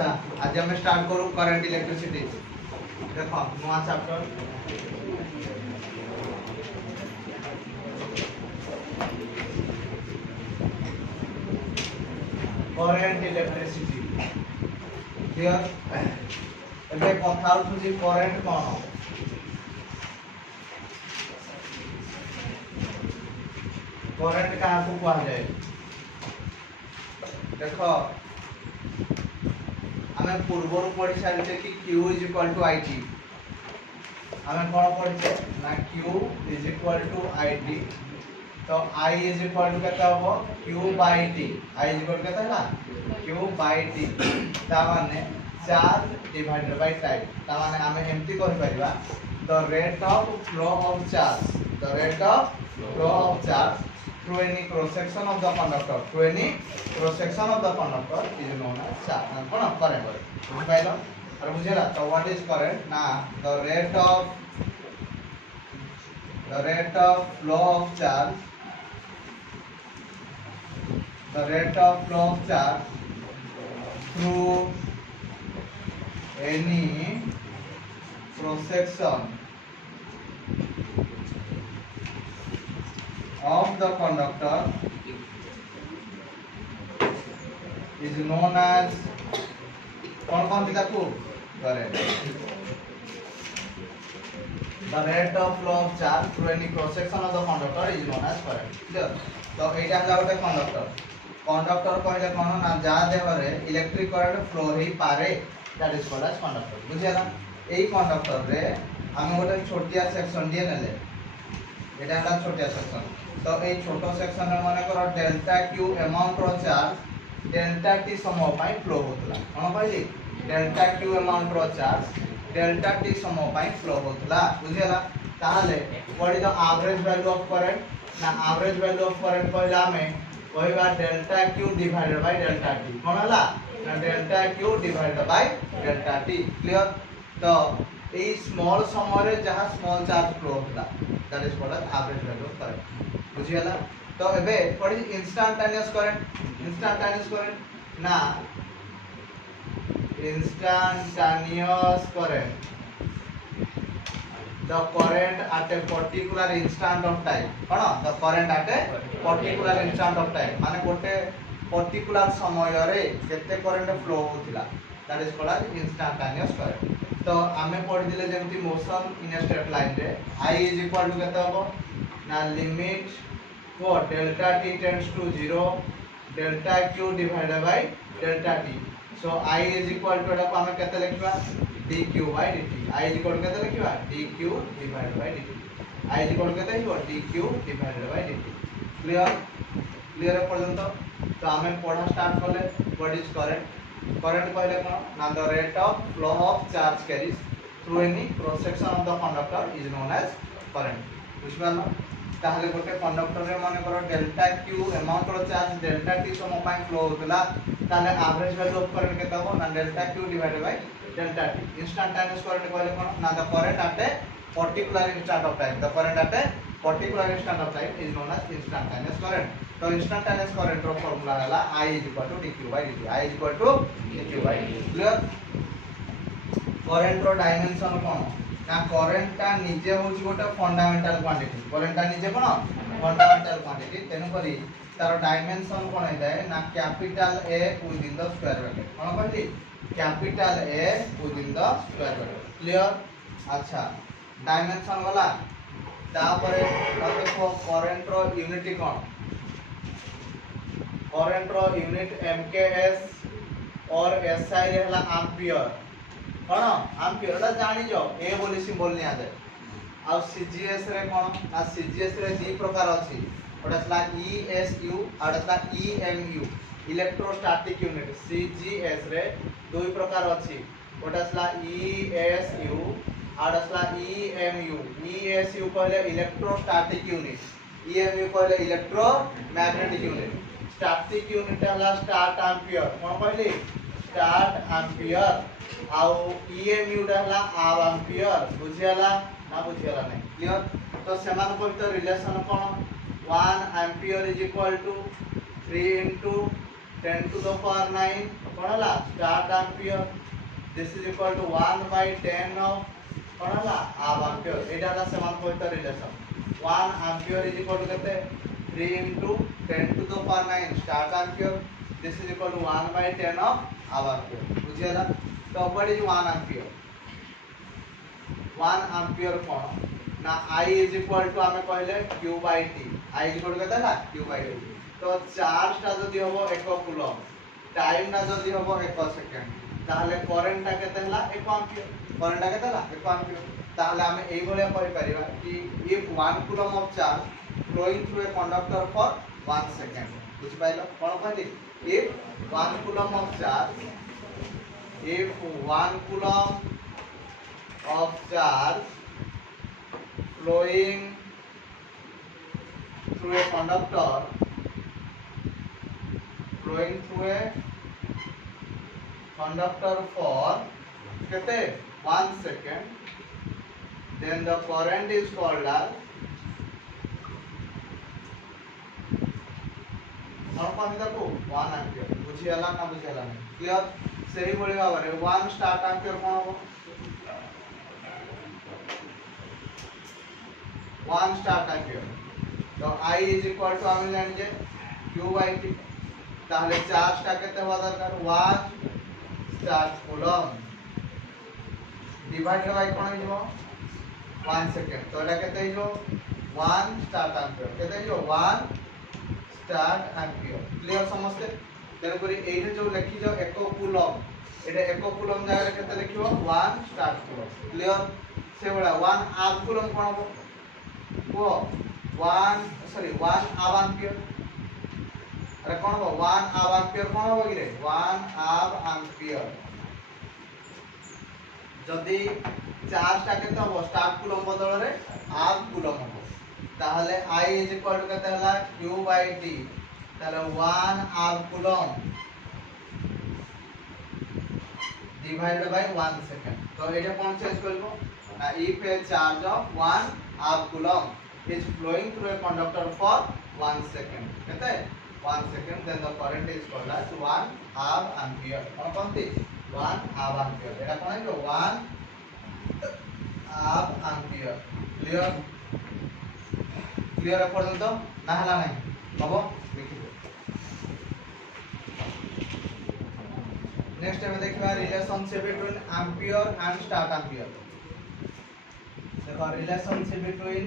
अच्छा आज हम स्टार्ट करू करंट इलेक्ट्रिसिटी देखो नुआ चैप्टर करंट इलेक्ट्रिसिटी क्लियर एबे कथा उठुची करंट कोन करंट का को कहा जाए देखो हमें पूर्व पढ़ी सारे कि Q is equal to IT हमें कौन पढ़े ना Q is equal to IT तो I इज इक्वल टू केता हो Q by T I is equal केता है Q बाय T ता माने चार्ज डिवाइडेड बाय टाइम ता माने हमें एम्प्टी कर परिबा the rate of flow of charge through any cross section of the conductor is known as charge cone current बुझ पाइलो और बुझेला तो व्हाट इज करंट ना the rate of flow of charge through any cross section of the conductor is known as कौन दिखा को current the rate of flow of charge through any cross section of the conductor is known as current clear तो एटा हमरा गोटे conductor कहले कोन ना जा देहरे इलेक्ट्रिक करंट फ्लो ही पारे that is called as conductor बुझियाला एई कंडक्टर रे हम गोटे छोटिया सेक्शन दिए नेले एटा हमरा छोटिया सेक्शन तो ए छोटो सेक्शन में माने करो डेल्टा Q अमाउंट रो चार्ज डेल्टा T समय पाई फ्लो होतला कोन कहली डेल्टा Q अमाउंट रो चार्ज डेल्टा T समय पाई फ्लो होतला बुझियला ताहले what is the average value of current ना एवरेज वैल्यू ऑफ करंट कहला हमें कहबा delta Q divided by delta T कोन हला ना delta Q divided by delta T clear तो ए स्मॉल समय रे जहां स्मॉल चार्ज फ्लो होतला that is called as average value of current बुझियला तो एबे व्हाट इज इंस्टैंटेनियस करंट ना instantaneous current the current at a particular instant of time कोन the current at a particular instant of time माने गोटे particular समय रे केते करंट फ्लो होतिला that is called as instantaneous current तो हमें पढ़ दिले जेमति motion in a straight line रे I इज इक्वल टू केते होबो ना लिमिट को delta T tends to 0 delta Q divided by delta T so I is equal to एटा हमें केते लिखबा dq by dt I is equal to केते लिखबा dq divided by dt I is equal to केते हिबो dq divided by dt clear है पर्यंत तो हमें पढ़ा स्टार्ट करले व्हाट इज करंट कहले कोन ना the rate of flow of charge carries through any cross section of the conductor is known as current बुझबानो ताहले गोटे कंडक्टर रे माने करो डेल्टा Q अमाउंट रो चार्ज डेल्टा T समय पाई फ्लो होतला ताले एवरेज वैल्यू ऑफ करंट केता हो ना delta Q divided by delta T instantaneous current कहले कोन ना the current at a particular instant of time the current at a particular instant of time is known as instantaneous current तो instantaneous current रो formula हला I is equal to dq by dt I is equal to dq by dt clear current रो dimension कोन ना current ता निजे होची गोटे fundamental quantity current ता निजे कोन फंडामेंटल क्वांटिटी तेनु करी तार डायमेंशन कोन हेताय ना capital A within the square bracket कोन कहली capital A within the square bracket clear अच्छा डायमेंशन वाला तापरे देखो करंट रो यूनिट कोन करंट रो यूनिट MKS और SI रहला एंपियर कोन एंपियर ला जानि जो A बोली सिंबल निया दे आ CGS रे कोन ना CGS रे दी प्रकार अछि ओडा ESU आडा EMU इलेक्ट्रोस्टैटिक यूनिट CGS रे दुई प्रकार अछि ओटासला ESU आडसला EMU ESU कहले इलेक्ट्रोस्टैटिक यूनिट EMU कहले इलेक्ट्रोमैग्नेटिक यूनिट स्टैटिक यूनिट हला स्टार्ट एंपियर कोन कहली स्टार्ट एंपियर आउ EMU हला आव एंपियर बुझियाला ना बुझियाला नै क्लियर तो समान को तो रिलेशन कोन 1 ampere is equal to 3 into 10 to the power 9 कौन हला stat ampere this is equal to 1 by 10 of कौन हला हाफ एम्पियर एटा हला समान सहित relation 1 ampere is equal to केते 3 into 10 to the power 9 stat ampere this is equal to 1 by 10 of half ampere बुझियला तो व्हाट इज 1 एम्पियर 1 एम्पियर कौन ना I इज इक्वल टू हमें कहले Q by T I is equal to केते ना Q by T तो charge टा जदी होबो 1 कूलम टाइम टा जदी होबो 1 सेकंड ताहले करंट टा केते हला 1 एम्पियर करंट टा केते हला 1 एम्पियर ताहले हमें एई भलिया कहि परिबा कि if 1 coulomb of charge flowing through a conductor for 1 second बुझ पाइलो कोन कहली if 1 coulomb of charge if 1 coulomb of charge flowing through a conductor for kete 1 second then the current is called as को 1 ampere बुझियाला ना बुझियाला clear सही बोली भाबरे 1 start ampere कोन हो 1 start ampere तो I इज इक्वल टू हम जान जे Q by T ताहले charge टा केते होवा दरकार 1 स्टार्ट कूलम डिवाइड बाय कोन हिजो 1 सेकंड तो एटा केते हिजो 1 स्टार्ट एम्पियर केते हिजो 1 स्टार्ट एम्पियर क्लियर समझते तेन करी एइने जो लिखि जो 1 कूलम एटा 1 कूलम जाय केते लिखियो 1 स्टार्ट कूलम क्लियर से बडा 1 हाफ कूलम कोन हो वो 1 हाफ एम्पियर अरे कौन हो 1 हाफ एम्पियर कौन हो गिरे 1 हाफ एम्पियर जदी चार्ज टा केते हो स्टार्ट कूलम बदल रे हाफ कूलम हो ताहले I इज इक्वल टू केते हला Q by T ताहले 1 half coulomb divided bye 1 second तो एटा कोन चेंज करबो ना if A charge of 1 half coulomb is flowing through a conductor for 1 second kete 1 second then the current is called as 1 half ampere kon konti 1 half ampere eta kon ho 1 half ampere clear clear पर्यंत ना हला नाही बाबा देखिबो next हमें देखिबा relationship between ampere and stat ampere देखो relationship between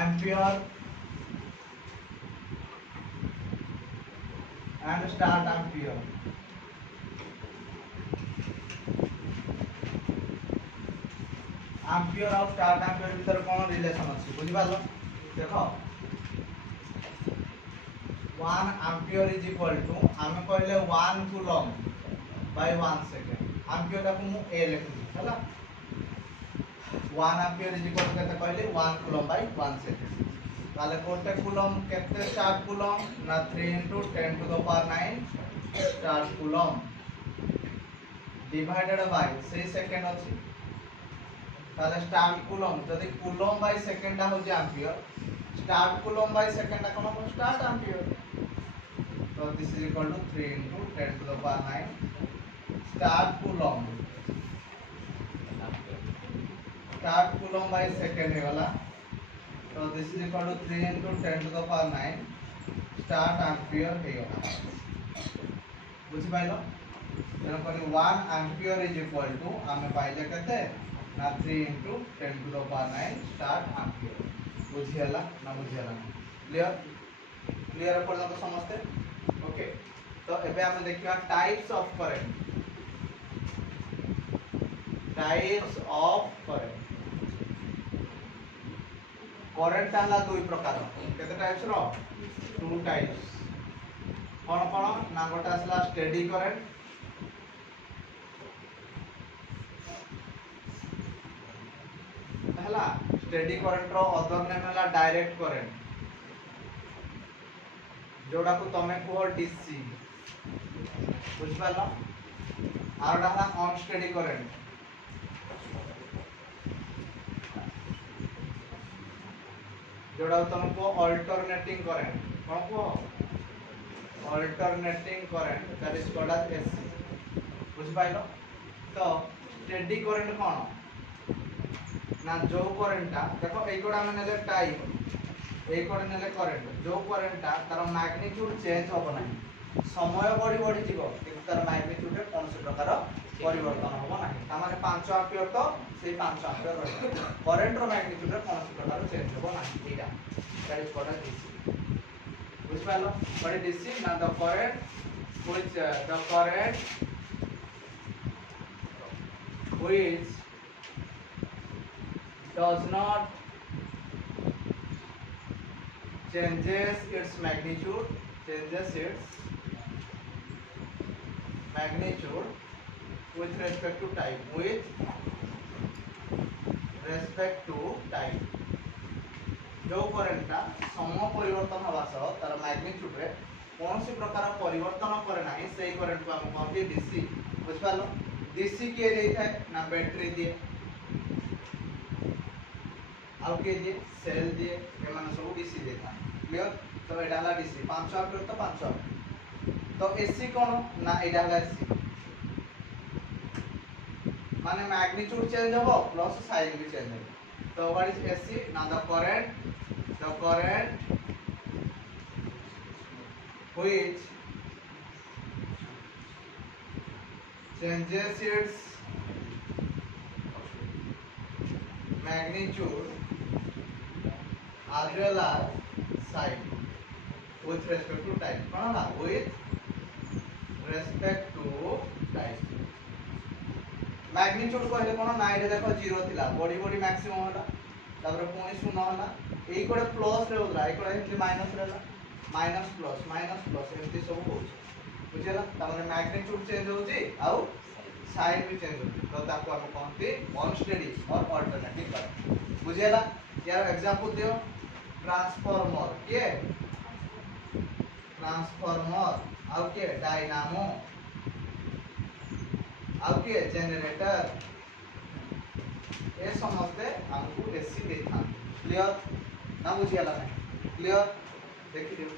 ampere and stat ampere ampere और stat ampere भीतर कोन रिलेशन अछि बुझि पालो देखो 1 एम्पियर इज इक्वल टू हम कहले 1 कूलम बाय 1 सेकंड एम्पियर को मु ए लिखि हला 1 एम्पियर इज इक्वल टू केते कहले 1 कूलम बाय 1 सेकंड ताले गोटे कूलम केते स्टार्ट कूलम ना 3 into 10 to the power 9 stat coulomb divided by से सेकंड अछि ताले स्टार्ट कूलम जदी कूलम बाय सेकंड हो जे ampere stat coulomb by second कोन हो stat ampere so this is equal to 3 into 10 to the power 9 start coulomb by second है so this is equal to 3 into 10 to the power 9 start ampere है बुझ pilo तेन करी 1 ampere is equal to हमें पाइले केते ना 3 into 10 to the power 9 start ampere बुझियला ना बुझियला क्लियर क्लियर पर्यंत समझते ओके तो एबे हम देखिया टाइप्स ऑफ करंट करंट आला दुई प्रकार केते टाइप्स रो टू टाइप्स कोन कोन ना गोटा असला स्टेडी करंट हला स्टेडी करंट रो अदर नेम हला डायरेक्ट करंट जोड़ा को तमे को डीसी बुझ पालो आरडा हला अनस्टेडी करंट जोड़ा तुमको अल्टरनेटिंग करंट कौन को alternating current that is called as AC बुझ पाइलो तो स्टेडी करंट कौन ना जो करंटटा देखो एकोडा में नेले टाइम एकोडा नेले करंट जो करंटटा तार मैग्नीट्यूड चेंज होबो नाही समय बड़ी बड़ी जीवो किंतु तार मैग्नीट्यूड रे कोन से प्रकार परिवर्तन होबो नाही ता माने 5 एम्पियर तो से 5 एम्पियर रहबो करंट रो मैग्नीट्यूड रे कोन से प्रकार चेंज होबो नाही एटा that is called as DC बुझ पालो व्हाट इज डीसी ना the current which the current which does not changes its magnitude with respect to time जो करंटटा समय परिवर्तन हवा सह तार मैग्नीट्यूड रे कौन सी प्रकार परिवर्तन करे नाही सेही करंट को हम कहते डीसी बुझ पालो डीसी किए देता है ना बैटरी दिए आउ किए दिए सेल दिए ए माने सब डीसी देता क्लियर तो एटा हला डीसी 5 एम्पियर तो 5 एम्पियर तो एसी कोन ना एटा हला एसी माने मैग्नीट्यूड चेंज होबो प्लस साइन भी चेंज होबो तो व्हाट इज एसी ना the current which changes its magnitude as well as sign with respect to time कौन है with respect to time magnitude कहले कोन ना एटा देखो 0 थिला बड़ी बड़ी मैक्सिमम होला तापर पुनी 0 होला एई कोडे प्लस रे होला एई कोडे हितली माइनस रे होला माइनस प्लस एमती सब होछ बुझिला तामाने मैग्नीट्यूड चेंज होची आउ साइन भी चेंज होची तो ताको हम कहते अनस्टेडी और अल्टरनेटिंग करंट बुझिला यार एग्जांपल दियो ट्रांसफार्मर के ट्रांसफार्मर आउ के डायनामो आउ के जनरेटर ए समस्ते हमको एसी देता क्लियर ना बुझिला नहीं क्लियर देखि दियो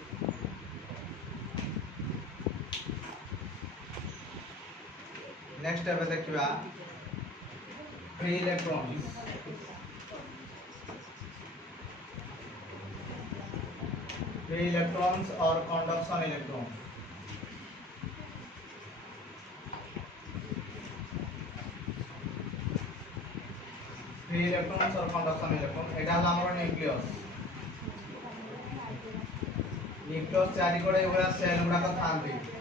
नेक्स्ट अब देखिबा फ्री इलेक्ट्रॉन्स और कंडक्शन इलेक्ट्रॉन फ्री इलेक्ट्रॉन्स और कंडक्शन इलेक्ट्रॉन एटा हला हमर न्यूक्लियस चारि कोडे एवरा सेल गुडा का थांती है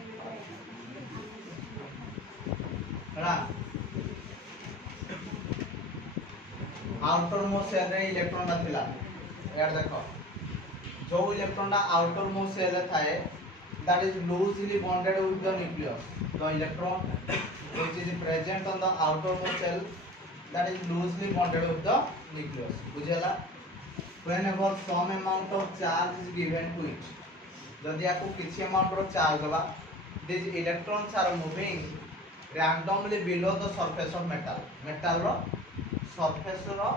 आउटर मोस्ट सेल रे इलेक्ट्रॉन नथिला यार देखो जो इलेक्ट्रॉन दा आउटर मोस्ट सेल थाए that is loosely bonded with the nucleus the electron which is present on the outermost shell that is loosely bonded with the nucleus बुझला whenever some amount of charge is given to it जदि आपको किछि amount रो charge होबा these electrons are moving randomly below the surface of metal रो surface रो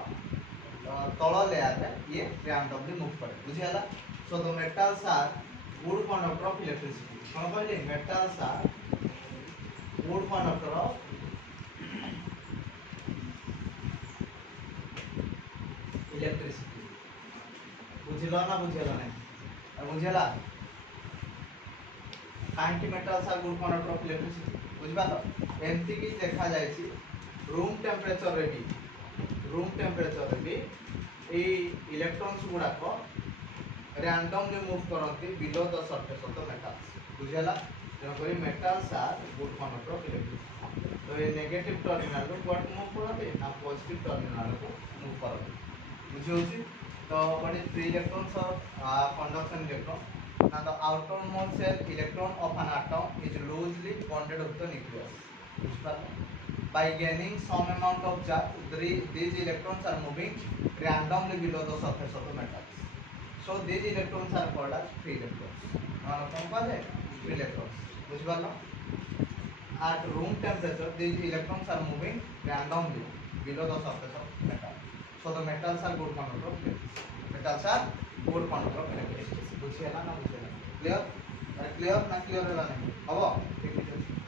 तळ layer रे ये randomly मूव करे बुझियाला so the metals are good conductor of electricity कोन कहले metals are good conductor of electricity बुझिला ना बुझिला नहीं बुझिला कांटी metals are good conductor of electricity बुझबा तो एमती की देखा जाय छी रूम टेंपरेचर रे भी ए इलेक्ट्रॉन्स गुडा को रैंडमली मूव करंती below the surface of the metals बुझला जो कोई metals are good conductor of electricity तो ये नेगेटिव टर्मिनल को व्हाट मूव करते ना पॉजिटिव टर्मिनल को मूव करते बुझियोची तो व्हाट इज फ्री इलेक्ट्रॉन्स और conduction electron now the outermost cell electron of an atom is loosely bonded with the nucleus by gaining some amount of charge these electrons are moving randomly below the surface of the metals so these electrons are called as free electrons कौन कहले free electrons बुझबालो at room temperature these electrons are moving randomly below the surface of metal so the metals are good conductor of electricity metals are good conductor characteristics बुझी है ना बुझी है clear clear ना clear है ना हबो ठीक है